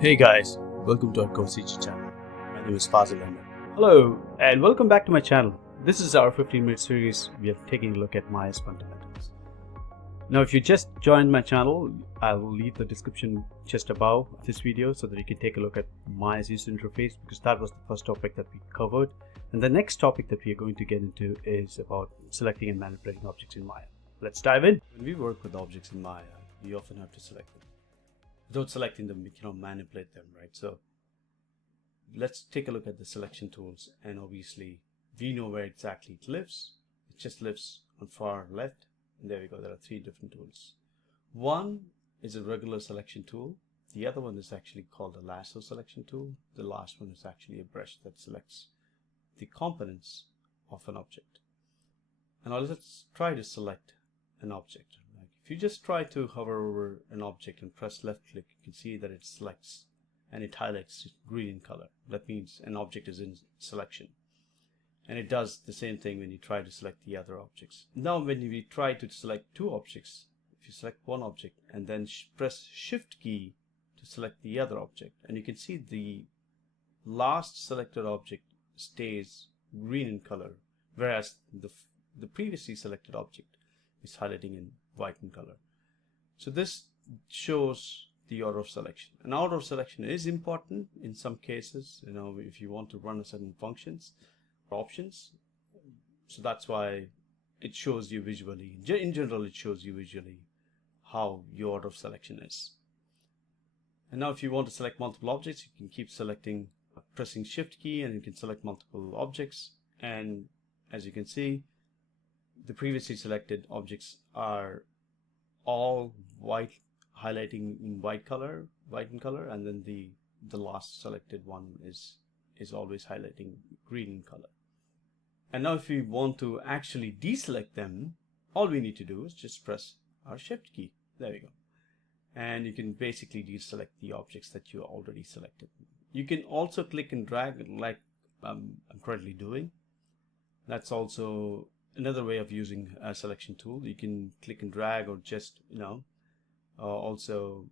Hey guys, welcome to our CoCG channel. My name is Fazil Ahmed. Hello and welcome back to my channel. This is our 15-minute series. We are taking a look at Maya's fundamentals. Now if you just joined my channel, I will leave the description just above this video so that you can take a look at Maya's user interface, because that was the first topic that we covered. And the next topic that we are going to get into is about selecting and manipulating objects in Maya. Let's dive in. When we work with objects in Maya, we often have to select them. Without selecting them, we cannot manipulate them, right? So let's take a look at the selection tools, and obviously we know where exactly it lives. It just lives on far left, and there we go. There are three different tools. One is a regular selection tool. The other one is actually called a lasso selection tool. The last one is actually a brush that selects the components of an object. And now let's try to select an object. If you just try to hover over an object and press left click, you can see that it selects and it highlights green in color. That means an object is in selection. And it does the same thing when you try to select the other objects. Now when we try to select two objects, if you select one object and then press shift key to select the other object, and you can see the last selected object stays green in color, whereas the previously selected object is highlighting in white in color. So this shows the order of selection. An order of selection is important in some cases, if you want to run a certain functions or options. So that's why it shows you visually. In general, it shows you visually how your order of selection is. And now if you want to select multiple objects, you can keep selecting, pressing shift key, and you can select multiple objects. And as you can see, the previously selected objects are all white, highlighting in white in color, and then the last selected one is always highlighting green in color. And now if we want to actually deselect them, all we need to do is just press our shift key. There we go. And you can basically deselect the objects that you already selected. You can also click and drag, like I'm currently doing. That's also another way of using a selection tool. You can click and drag, or just also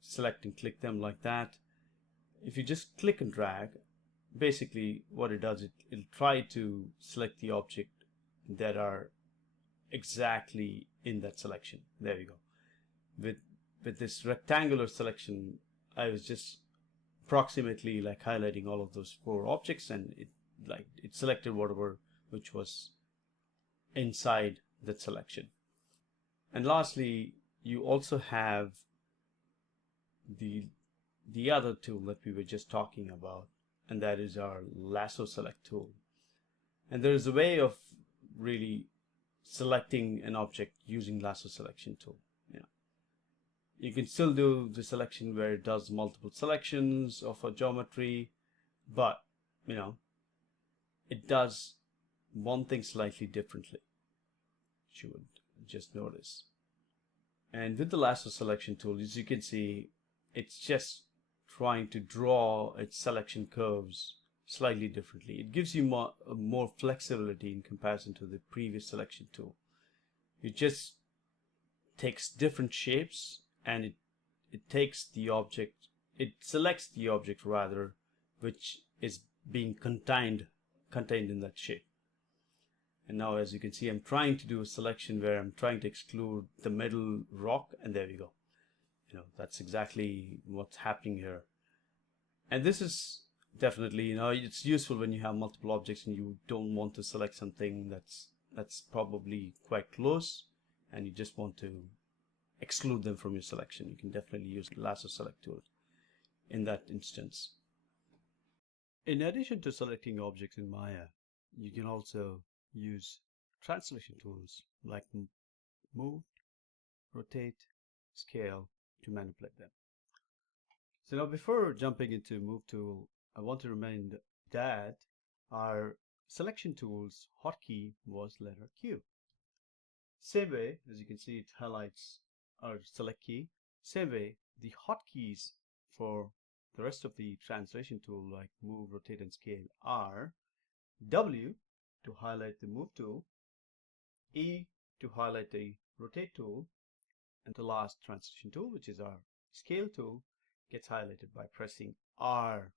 select and click them like that. If you just click and drag, basically what it does, it'll try to select the object that are exactly in that selection. There we go. With this rectangular selection, I was just approximately like highlighting all of those four objects, and it selected whatever which was inside that selection. And lastly, you also have the other tool that we were just talking about, and that is our lasso select tool. And there is a way of really selecting an object using lasso selection tool. You can still do the selection where it does multiple selections of a geometry, but it does one thing slightly differently, you would just notice. And with the lasso selection tool, as you can see, it's just trying to draw its selection curves slightly differently. It gives you more flexibility in comparison to the previous selection tool. It just takes different shapes, and it takes the object, it selects the object rather, which is being contained in that shape. And now as you can see, I'm trying to do a selection where I'm trying to exclude the middle rock, and there we go. That's exactly what's happening here. And this is definitely, it's useful when you have multiple objects and you don't want to select something that's probably quite close, and you just want to exclude them from your selection. You can definitely use the lasso select tool in that instance. In addition to selecting objects in Maya, you can also use translation tools like move, rotate, scale to manipulate them. So now before jumping into move tool, I want to remind that our selection tool's hotkey was letter Q. Same way, as you can see, it highlights our select key. Same way, the hotkeys for the rest of the translation tool, like move, rotate, and scale, are W to highlight the move tool, E to highlight the rotate tool, and the last translation tool, which is our scale tool, gets highlighted by pressing R.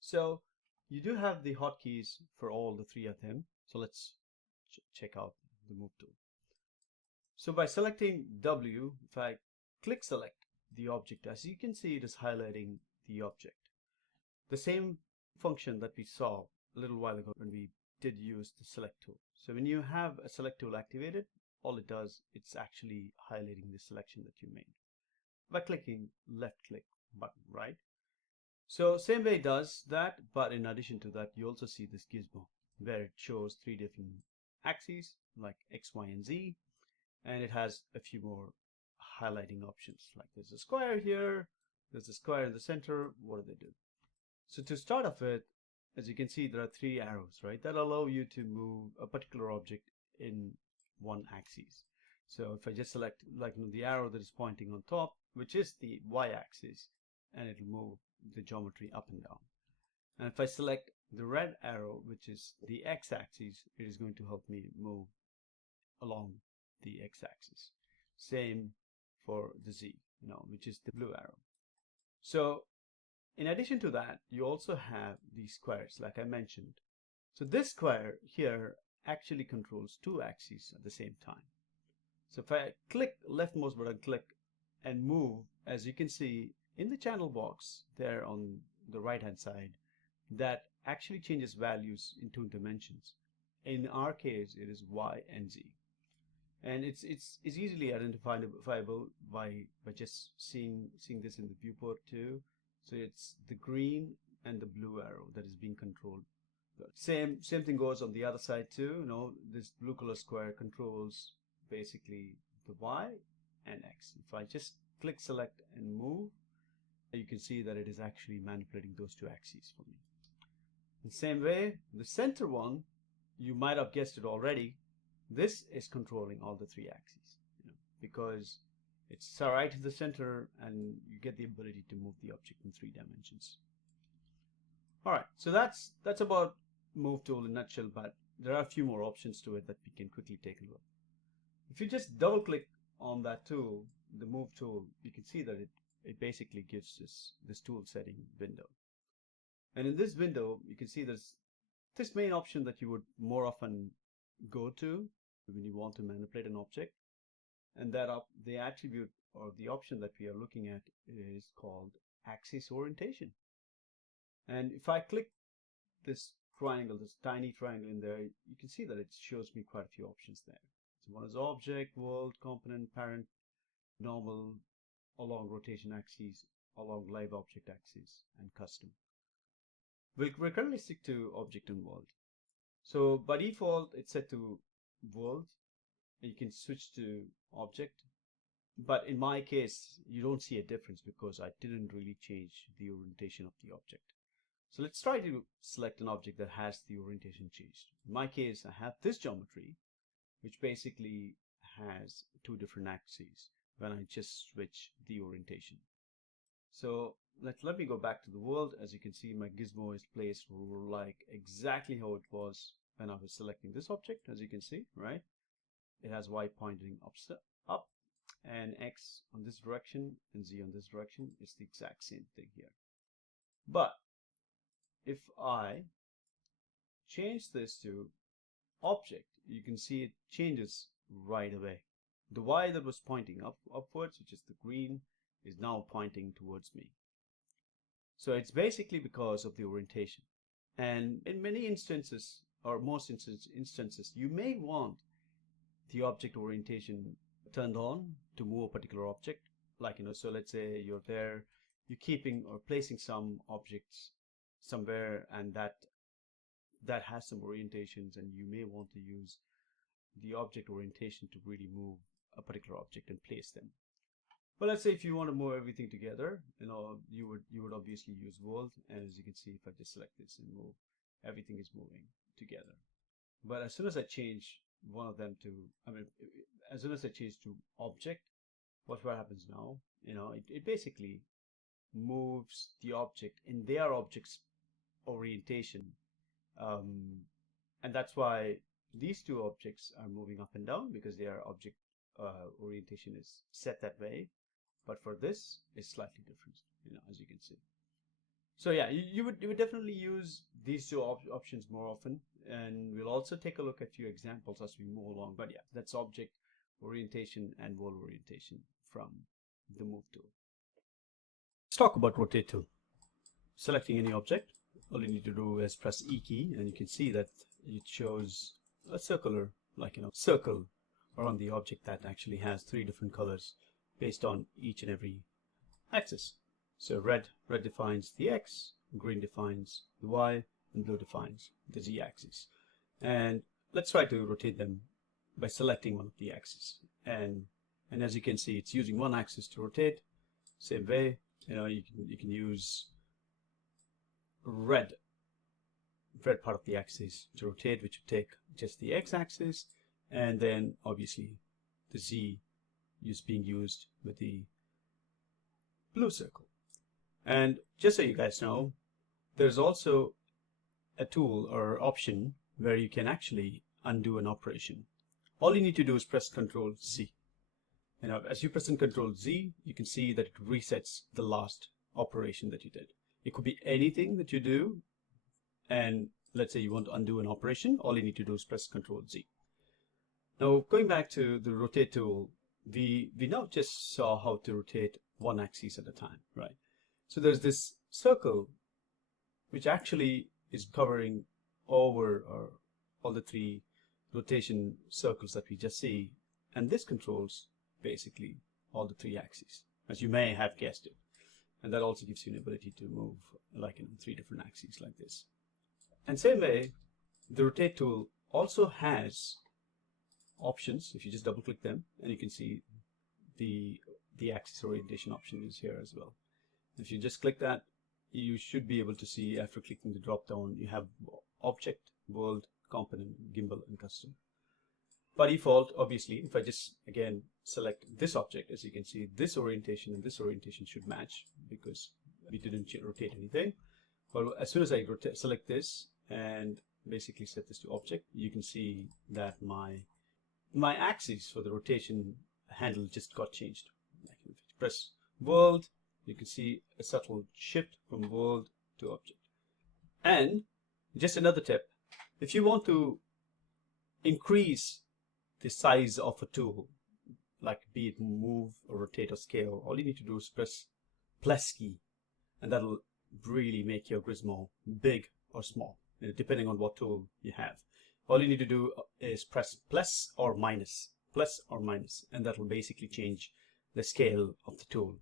So you do have the hotkeys for all the three of them. So let's check out the move tool. So by selecting W, if I click select the object, as you can see, it is highlighting the object. The same function that we saw a little while ago when we did use the select tool. So when you have a select tool activated, all it does, it's actually highlighting the selection that you made by clicking left click button, right? So same way it does that, but in addition to that, you also see this gizmo where it shows three different axes like X, Y, and Z, and it has a few more highlighting options. Like there's a square here, there's a square in the center. What do they do? So to start off with, as you can see, there are three arrows, right, that allow you to move a particular object in one axis. So if I just select the arrow that is pointing on top, which is the Y axis, and it'll move the geometry up and down. And if I select the red arrow, which is the X axis, it is going to help me move along the X axis. Same for the Z, which is the blue arrow. So in addition to that, you also have these squares, like I mentioned. So this square here actually controls two axes at the same time. So if I click left mouse button, click and move, as you can see in the channel box there on the right hand side, that actually changes values in two dimensions. In our case, it is Y and Z. And it's easily identifiable by just seeing this in the viewport too. So it's the green and the blue arrow that is being controlled. Same thing goes on the other side too. This blue color square controls basically the Y and X. If I just click select and move, you can see that it is actually manipulating those two axes for me. The same way, the center one, you might have guessed it already, this is controlling all the three axes, because it's right in the center and you get the ability to move the object in 3 dimensions. All right, so that's about move tool in a nutshell, but there are a few more options to it that we can quickly take a look. If you just double click on that tool, the move tool, you can see that it basically gives this tool setting window. And in this window, you can see there's this main option that you would more often go to when you want to manipulate an object. And the attribute or the option that we are looking at is called axis orientation. And if I click this triangle, this tiny triangle in there, you can see that it shows me quite a few options there. So one is object, world, component, parent, normal, along rotation axis, along live object axis, and custom. We'll currently stick to object and world. So by default, it's set to world. You can switch to object. But in my case, you don't see a difference because I didn't really change the orientation of the object. So let's try to select an object that has the orientation changed. In my case, I have this geometry, which basically has 2 different axes when I just switch the orientation. So let me go back to the world. As you can see, my gizmo is placed like exactly how it was when I was selecting this object. As you can see, right? It has Y pointing up and X on this direction and Z on this direction. It's the exact same thing here. But if I change this to object, you can see it changes right away. The Y that was pointing upwards, which is the green, is now pointing towards me. So it's basically because of the orientation. And in many instances, or most instances, you may want the object orientation turned on to move a particular object. Like, so let's say you're keeping or placing some objects somewhere, and that has some orientations, and you may want to use the object orientation to really move a particular object and place them. But let's say if you want to move everything together, you would obviously use world, and as you can see, if I just select this and move, everything is moving together. But as soon as I change one of them to, as soon as I change to object, what happens now? It basically moves the object in their object's orientation, and that's why these two objects are moving up and down, because their object orientation is set that way. But for this, it's slightly different. as you can see. So yeah, you would definitely use these two options more often, and we'll also take a look at a few examples as we move along. But yeah, that's object orientation and world orientation from the move tool. Let's talk about rotate tool. Selecting any object, all you need to do is press E key, and you can see that it shows a circular, circle around the object that actually has 3 different colors based on each and every axis. So red defines the X, green defines the Y, and blue defines the Z axis. And let's try to rotate them by selecting one of the axes. And as you can see, it's using one axis to rotate. Same way, you can use red part of the axis to rotate, which would take just the X axis, and then obviously the Z is being used with the blue circle. And just so you guys know, there's also a tool or option where you can actually undo an operation. All you need to do is press Ctrl Z. As you press Ctrl Z, you can see that it resets the last operation that you did. It could be anything that you do, and let's say you want to undo an operation, all you need to do is press Ctrl Z. Now, going back to the rotate tool, we now just saw how to rotate one axis at a time, right? So there's this circle which actually is covering over all the 3 rotation circles that we just see, and this controls basically all the 3 axes, as you may have guessed it. And that also gives you an ability to move in 3 different axes like this. And same way, the rotate tool also has options. If you just double click them, and you can see the axis orientation option is here as well. If you just click that, you should be able to see, after clicking the drop down, you have object, world, component, gimbal, and custom. By default, obviously, if I just again select this object, as you can see, this orientation and this orientation should match because we didn't rotate anything. But as soon as I select this and basically set this to object, you can see that my axis for the rotation handle just got changed. If you press world, you can see a subtle shift from world to object. And just another tip, if you want to increase the size of a tool, like be it move or rotate or scale, all you need to do is press plus key, and that'll really make your gizmo big or small, depending on what tool you have. All you need to do is press plus or minus, and that'll basically change the scale of the tool.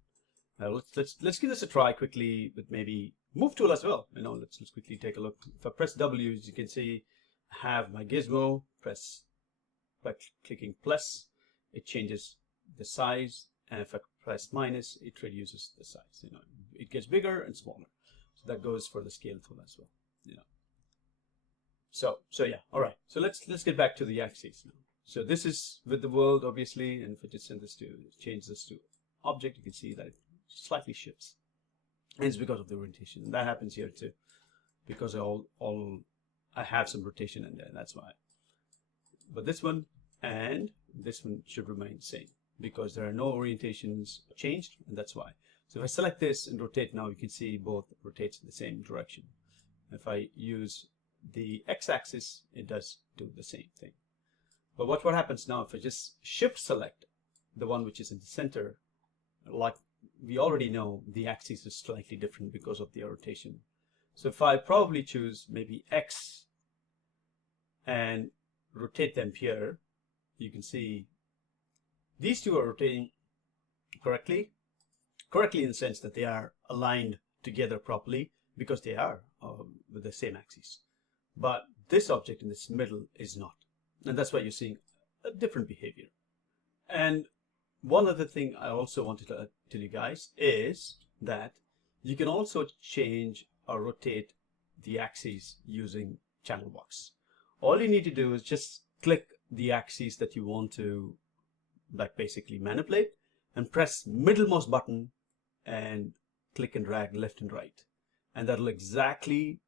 Now let's give this a try quickly with maybe move tool as well. Let's quickly take a look. If I press W, as you can see, I have my gizmo. By clicking plus, it changes the size, and if I press minus, it reduces the size. It gets bigger and smaller. So that goes for the scale tool as well. So yeah, all right. So let's get back to the axes now. So this is with the world, obviously, and if I just change this to object, you can see that it slightly shifts, and it's because of the rotation. And that happens here too, because I have some rotation in there. That's why. But this one and this one should remain the same because there are no orientations changed, and that's why. So if I select this and rotate now, you can see both rotates in the same direction. If I use the x-axis, it does do the same thing. But what happens now if I just shift select the one which is in the center, like we already know the axis is slightly different because of the rotation. So if I probably choose maybe X and rotate them here, you can see these two are rotating correctly in the sense that they are aligned together properly because they are with the same axis. But this object in this middle is not. And that's why you're seeing a different behavior. And one other thing I also wanted to tell you guys is that you can also change or rotate the axes using channel box. All you need to do is just click the axis that you want to basically manipulate and press middlemost button and click and drag left and right. And that'll exactly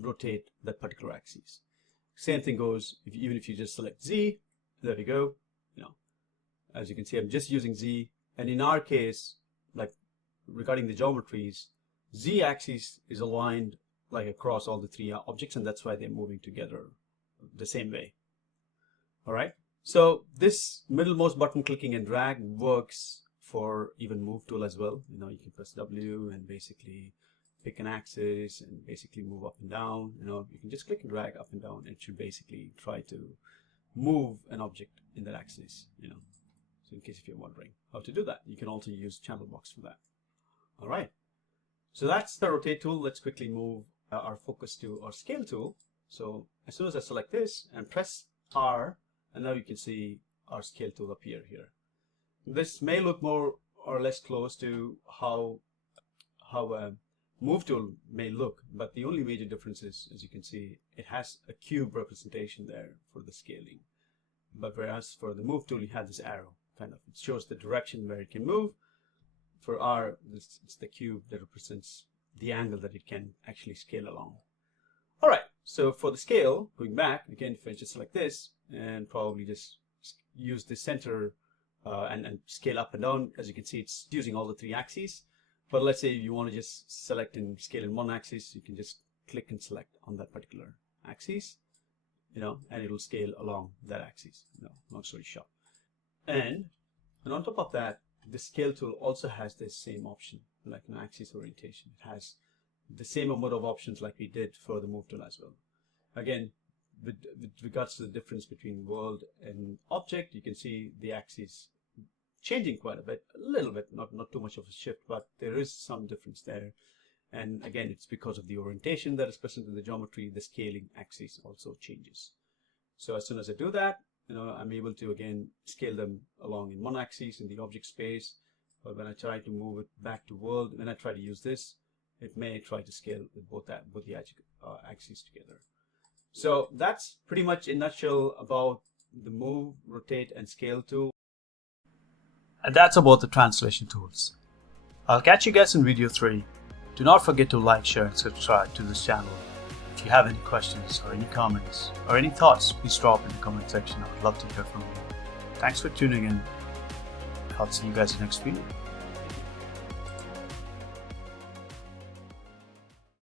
rotate that particular axis. Same thing goes even if you just select Z. There we go. As you can see, I'm just using Z, and in our case, regarding the geometries, z-axis is aligned like across all the three objects, and that's why they're moving together the same way. All right. So this middlemost button clicking and drag works for even move tool as well. You know, you can press W and basically pick an axis and basically move up and down. You know, you can just click and drag up and down, and it should basically try to move an object in that axis, you know. So in case if you're wondering how to do that, you can also use channel box for that. All right. So that's the rotate tool. Let's quickly move our focus to our scale tool. So as soon as I select this and press R, and now you can see our scale tool appear here. This may look more or less close to how a move tool may look, but the only major difference is, as you can see, it has a cube representation there for the scaling. But whereas for the move tool, you have this arrow, kind of, it shows the direction where it can move. For R, it's the cube that represents the angle that it can actually scale along. All right, so for the scale, going back, again, if I just select this and probably just use the center and scale up and down, as you can see, it's using all the three axes. But let's say you want to just select and scale in one axis, you can just click and select on that particular axis, you know, and it'll scale along that axis, you know, long story short. And on top of that, the scale tool also has this same option, like an axis orientation. It has the same amount of options like we did for the move tool as well. Again, with regards to the difference between world and object, you can see the axis changing quite a bit, a little bit, not too much of a shift, but there is some difference there. And again, it's because of the orientation that is present in the geometry, the scaling axis also changes. So as soon as I do that, you know, I'm able to again scale them along in one axis in the object space. But when I try to move it back to world, when I try to use this, it may try to scale with both the axes together. So that's pretty much in a nutshell about the move, rotate, and scale tool. And that's about the translation tools. I'll catch you guys in video 3. Do not forget to like, share, and subscribe to this channel. If you have any questions or any comments or any thoughts, please drop in the comment section. I would love to hear from you. Thanks for tuning in. I'll see you guys in the next video.